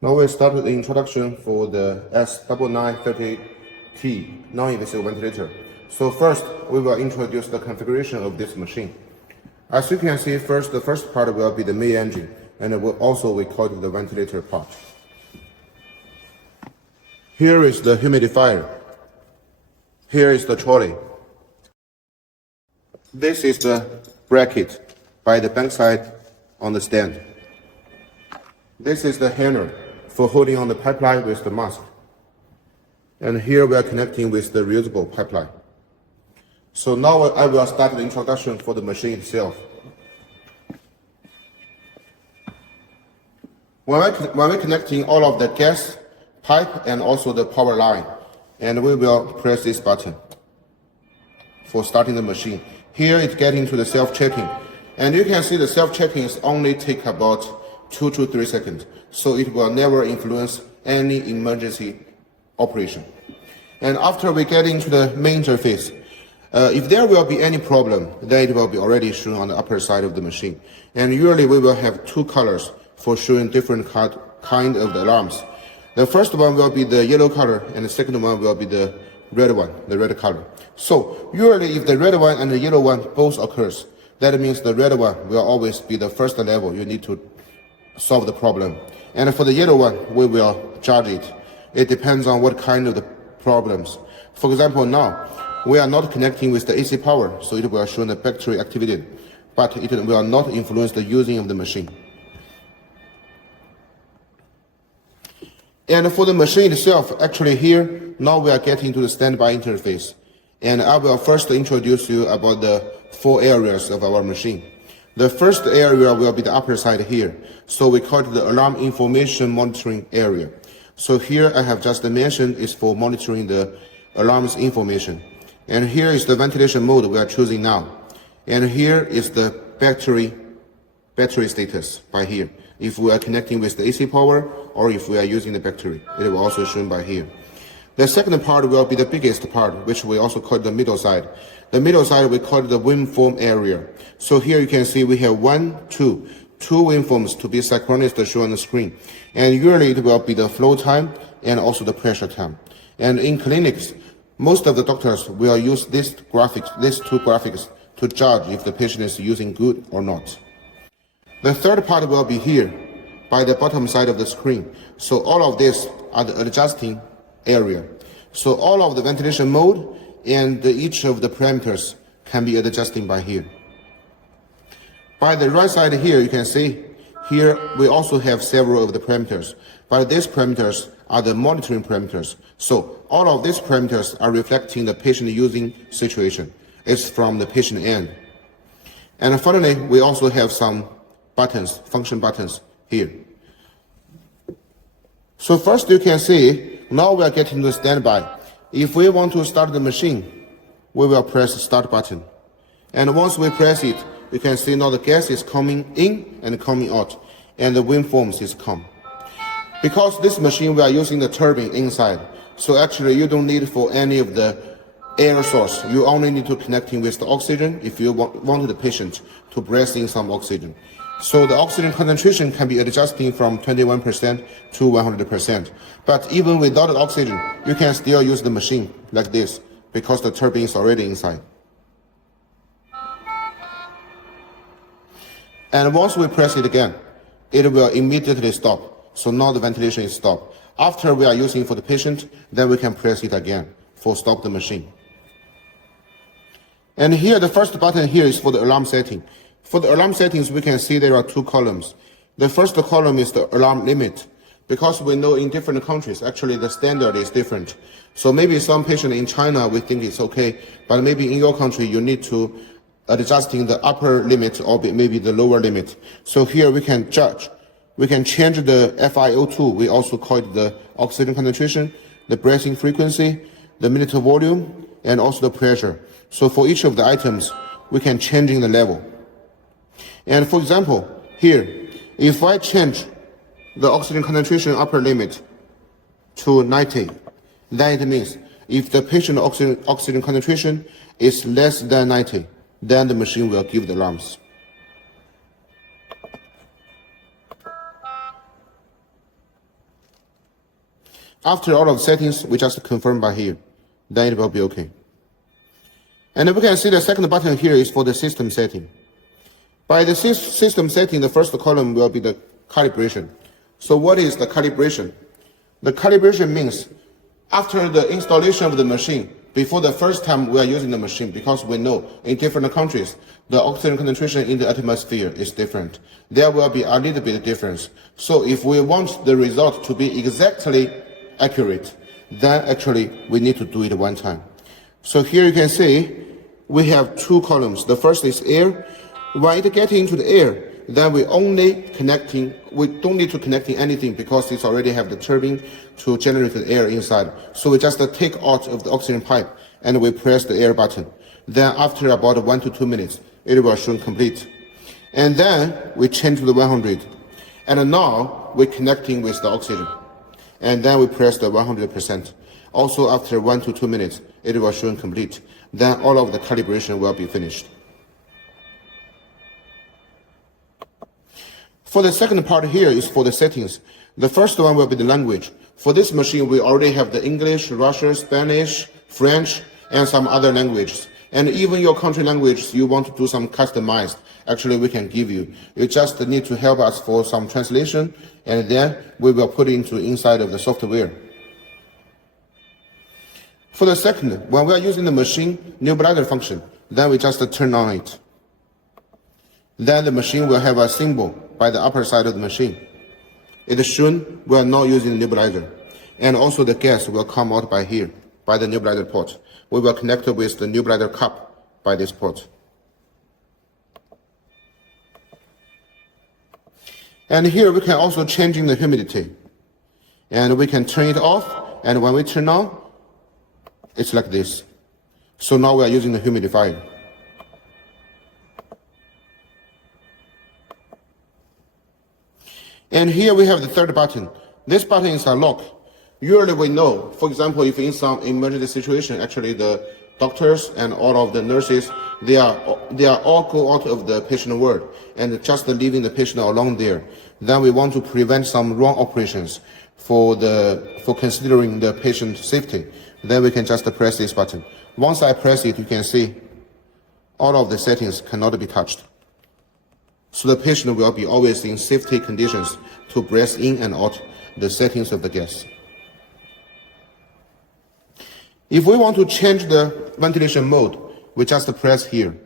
Now we start the introduction for the S9930T non-invasive ventilator. So first, we will introduce the configuration of this machine. As you can see, the first part will be the main engine, and we call it the ventilator part. Here is the humidifier. Here is the trolley. This is the bracket by the bankside on the stand. This is the hanger for holding on the pipeline with the mask. And here we are connecting with the reusable pipeline. So now I will start the introduction for the machine itself. When we're connecting all of the gas pipe and also the power line, and we will press this button for starting the machine. Here it's getting to the self-checking. And you can see the self-checking is only take about 2 to 3 seconds. So it will never influence any emergency operation. And after we get into the main interface, if there will be any problem, then it will be already shown on the upper side of the machine. And usually we will have 2 colors for showing different kind of the alarms. The first one will be the yellow color, and the second one will be the red one, the red color. So usually if the red one and the yellow one both occurs, that means the red one will always be the first level you need to solve the problem. And for the yellow one, we will judge it. It depends on what kind of the problems. For example, now we are not connecting with the AC power, so it will show the battery activated, but it will not influence the using of the machine. And for the machine itself, actually here, now we are getting to the standby interface. And I will first introduce you about the 4 areas of our machine. The first area will be the upper side here. So we call it the alarm information monitoring area. So here I have just mentioned is for monitoring the alarm's information. And here is the ventilation mode we are choosing now. And here is the battery status by here. If we are connecting with the AC power or if we are using the battery, it will also shown by here. The second part will be the biggest part, which we also call the middle side. The middle side we call it the waveform area. So here you can see we have two waveforms to be synchronous to show on the screen. And usually it will be the flow time and also the pressure time. And in clinics, most of the doctors will use these two graphics to judge if the patient is using good or not. The third part will be here by the bottom side of the screen. So all of this are the adjusting area. So all of the ventilation mode and each of the parameters can be adjusting by here. By the right side here, you can see here we also have several of the parameters, but these parameters are the monitoring parameters. So all of these parameters are reflecting the patient using situation. It's from the patient end. And finally, we also have some buttons, function buttons here. So first you can see, now we are getting to standby. If we want to start the machine, we will press the start button. And once we press it, you can see now the gas is coming in and coming out, and the waveforms is come. Because this machine we are using the turbine inside, so actually you don't need for any of the air source. You only need to connecting with the oxygen if you want the patient to breathe in some oxygen. So the oxygen concentration can be adjusting from 21% to 100%. But even without the oxygen, you can still use the machine like this because the turbine is already inside. And once we press it again, it will immediately stop. So now the ventilation is stopped. After we are using for the patient, then we can press it again for stop the machine. And here, the first button here is for the alarm setting. For the alarm settings, we can see there are 2 columns. The first column is the alarm limit, because we know in different countries, actually the standard is different. So maybe some patient in China, we think it's okay, but maybe in your country, you need to adjusting the upper limit or maybe the lower limit. So here we can judge. We can change the FiO2. We also call it the oxygen concentration, the breathing frequency, the minute volume, and also the pressure. So for each of the items, we can change the level. And for example, here, if I change the oxygen concentration upper limit to 90, then it means if the patient oxygen concentration is less than 90, then the machine will give the alarms. After all of the settings, we just confirm by here. Then it will be okay. And we can see the second button here is for the system setting. By the system setting, the first column will be the calibration. So what is the calibration? The calibration means after the installation of the machine, before the first time we are using the machine, because we know in different countries, the oxygen concentration in the atmosphere is different. There will be a little bit of difference. So if we want the result to be exactly accurate, then actually we need to do it one time. So here you can see we have two columns. The first is air. When it gets into the air, then we don't need to connecting anything because it's already have the turbine to generate the air inside. So we just take out of the oxygen pipe and we press the air button. Then after about 1 to 2 minutes, it will show complete. And then we change to the 100. And now we're connecting with the oxygen. And then we press the 100%. Also after 1 to 2 minutes, it will show complete. Then all of the calibration will be finished. For the second part here is for the settings. The first one will be the language. For this machine, we already have the English, Russian, Spanish, French, and some other languages. And even your country language, you want to do some customized, actually we can give you. You just need to help us for some translation, and then we will put it into inside of the software. For the second, when we are using the machine nebulizer function, then we just turn on it. Then the machine will have a symbol by the upper side of the machine. It is shown we are not using the nebulizer. And also the gas will come out by here, by the nebulizer port. We will connect it with the nebulizer cup by this port. And here we can also change in the humidity. And we can turn it off, and when we turn on, it's like this. So now we are using the humidifier. And here we have the third button. This button is a lock. Usually we know, for example, if in some emergency situation, actually the doctors and all of the nurses, they are all go out of the patient ward and just leaving the patient alone there. Then we want to prevent some wrong operations for considering the patient safety. Then we can just press this button. Once I press it, you can see all of the settings cannot be touched. So the patient will be always in safety conditions to breathe in and out the settings of the gas. If we want to change the ventilation mode, we just press here.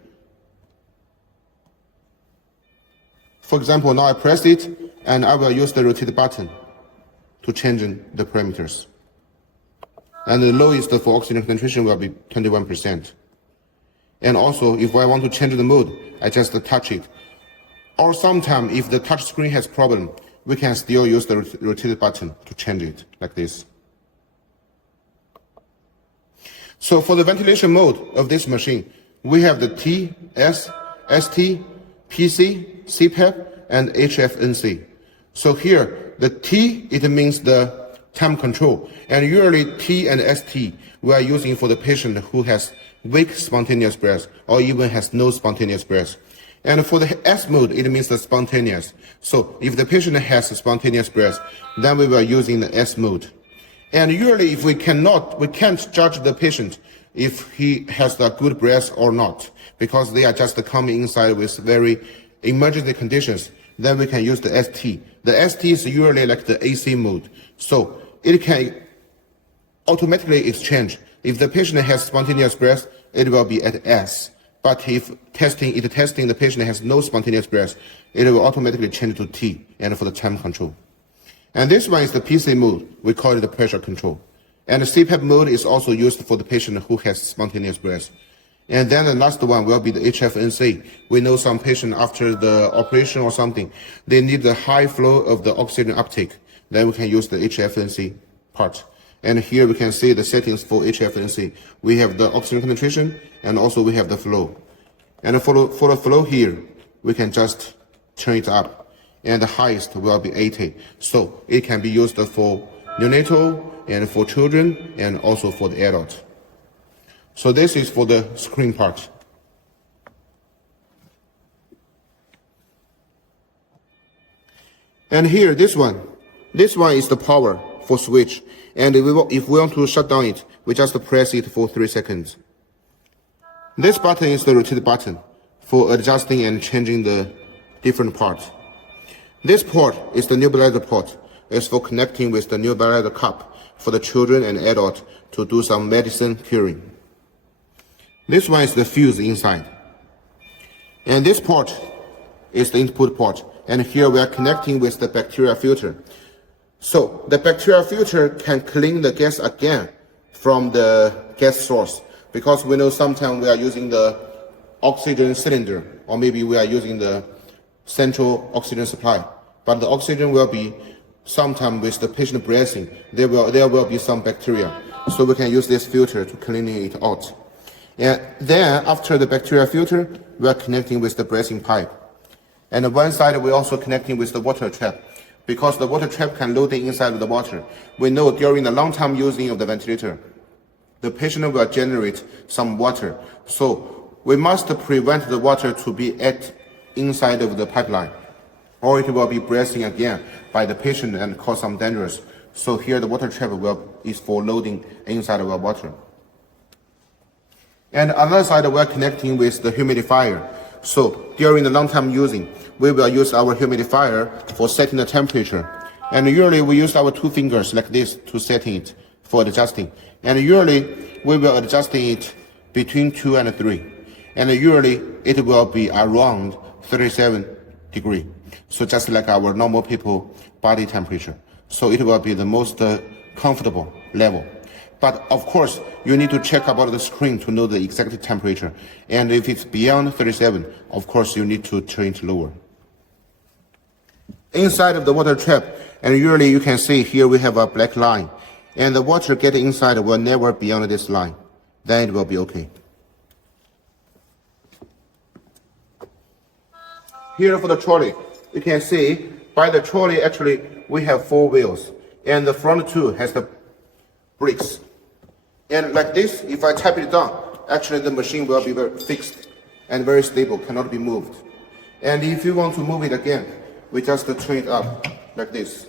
For example, now I press it and I will use the rotate button to change the parameters. And the lowest for oxygen concentration will be 21%. And also, if I want to change the mode, I just touch it. Or sometimes, if the touch screen has problem, we can still use the rotate button to change it, like this. So for the ventilation mode of this machine, we have the T, S, ST, PC, CPAP, and HFNC. So here, the T, it means the time control. And usually T and ST we are using for the patient who has weak spontaneous breath or even has no spontaneous breath. And for the S mode, it means the spontaneous. So if the patient has spontaneous breath, then we were using the S mode. And usually if we can't judge the patient if he has a good breath or not, because they are just coming inside with very emergency conditions, then we can use the ST. The ST is usually like the AC mode. So it can automatically exchange. If the patient has spontaneous breath, it will be at S. But if testing the patient has no spontaneous breath, it will automatically change to T and for the time control. And this one is the PC mode. We call it the pressure control. And the CPAP mode is also used for the patient who has spontaneous breath. And then the last one will be the HFNC. We know some patient after the operation or something, they need the high flow of the oxygen uptake. Then we can use the HFNC part. And here we can see the settings for HFNC. We have the oxygen concentration and also we have the flow. And for the flow here, we can just turn it up. And the highest will be 80. So it can be used for neonatal and for children and also for the adult. So this is for the screen part. And here, this one is the power. for switch. And if we want to shut down it, we just press it for 3 seconds. This button is the rotate button for adjusting and changing the different parts. This port is the nebulizer port. It's for connecting with the nebulizer cup for the children and adults to do some medicine curing. This one is the fuse inside. And this port is the input port. And here we are connecting with the bacteria filter. So the bacteria filter can clean the gas again from the gas source, because we know sometimes we are using the oxygen cylinder, or maybe we are using the central oxygen supply. But the oxygen will be sometimes with the patient breathing, there will be some bacteria. So we can use this filter to clean it out. And then after the bacteria filter, we are connecting with the breathing pipe. And on one side, we're also connecting with the water trap, because the water trap can load the inside of the water. We know during the long time using of the ventilator, the patient will generate some water. So we must prevent the water to be at inside of the pipeline, or it will be breathing again by the patient and cause some dangers. So here the water trap is for loading inside of the water. And on the other side, we're connecting with the humidifier. So during the long time using, we will use our humidifier for setting the temperature. And usually we use our 2 fingers like this to setting it for adjusting. And usually we will adjust it between 2 and 3. And usually it will be around 37 degrees. So just like our normal people body temperature. So it will be the most comfortable level. But of course, you need to check about the screen to know the exact temperature. And if it's beyond 37, of course, you need to turn it lower. Inside of the water trap, and usually you can see here we have a black line. And the water getting inside will never beyond this line. Then it will be okay. Here for the trolley, you can see by the trolley actually we have 4 wheels. And the front 2 has the brakes. And like this, if I tap it down, actually the machine will be very fixed and very stable, cannot be moved. And if you want to move it again, we just turn it up like this.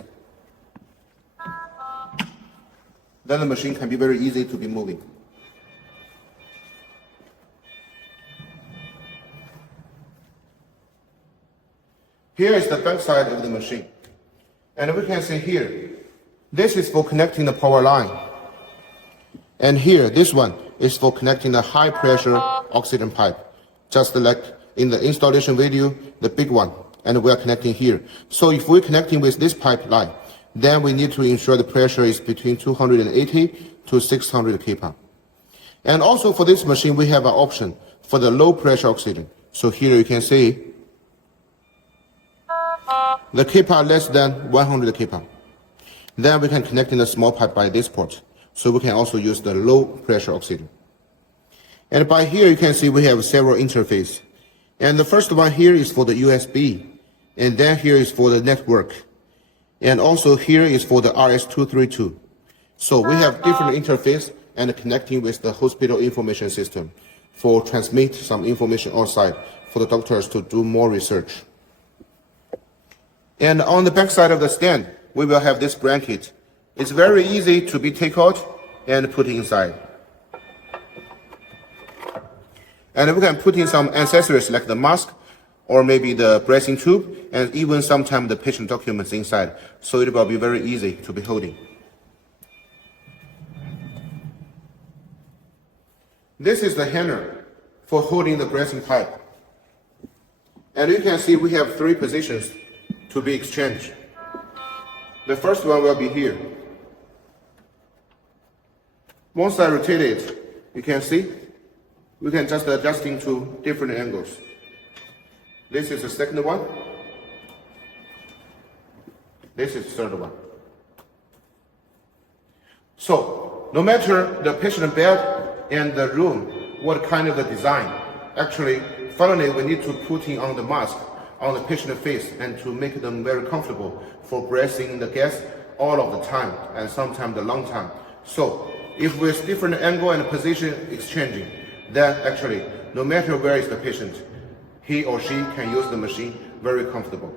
Then the machine can be very easy to be moving. Here is the back side of the machine. And we can see here, this is for connecting the power line. And here, this one is for connecting the high pressure oxygen pipe. Just like in the installation video, the big one, and we are connecting here. So if we're connecting with this pipeline, then we need to ensure the pressure is between 280 to 600 kPa. And also for this machine, we have an option for the low pressure oxygen. So here you can see the kPa less than 100 kPa. Then we can connect in the small pipe by this port. So we can also use the low pressure oxygen. And by here you can see we have several interfaces. And the first one here is for the USB. And then here is for the network. And also here is for the RS-232. So we have different interface and connecting with the hospital information system for transmit some information outside for the doctors to do more research. And on the back side of the stand, we will have this blanket. It's very easy to be take out and put inside. And we can put in some accessories like the mask or maybe the breathing tube and even sometimes the patient documents inside. So it will be very easy to be holding. This is the handle for holding the breathing pipe. And you can see we have 3 positions to be exchanged. The first one will be here. Once I rotate it, you can see, we can just adjust into different angles. This is the second one. This is the third one. So, no matter the patient bed and the room, what kind of the design, actually, finally we need to put in on the mask on the patient's face and to make them very comfortable for breathing the gas all of the time and sometimes the long time. So, if with different angle and position exchanging, then actually, no matter where is the patient, he or she can use the machine very comfortable.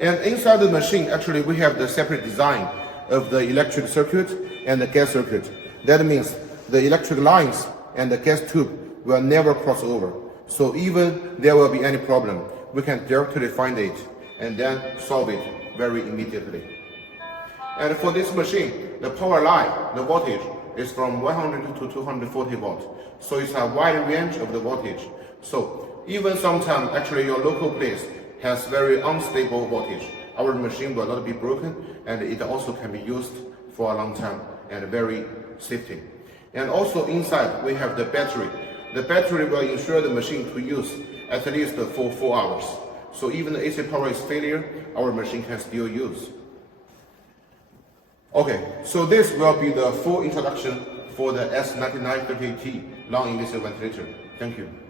And inside the machine, actually, we have the separate design of the electric circuit and the gas circuit. That means the electric lines and the gas tube will never cross over. So even there will be any problem, we can directly find it and then solve it very immediately. And for this machine, the power line, the voltage is from 100 to 240 volts. So it's a wide range of the voltage. So even sometimes actually your local place has very unstable voltage, our machine will not be broken, and it also can be used for a long time and very safety. And also inside we have the battery. The battery will ensure the machine to use at least for 4 hours. So even the AC power is failure, our machine can still use. Okay, so this will be the full introduction for the S9930T long invasive ventilator. Thank you.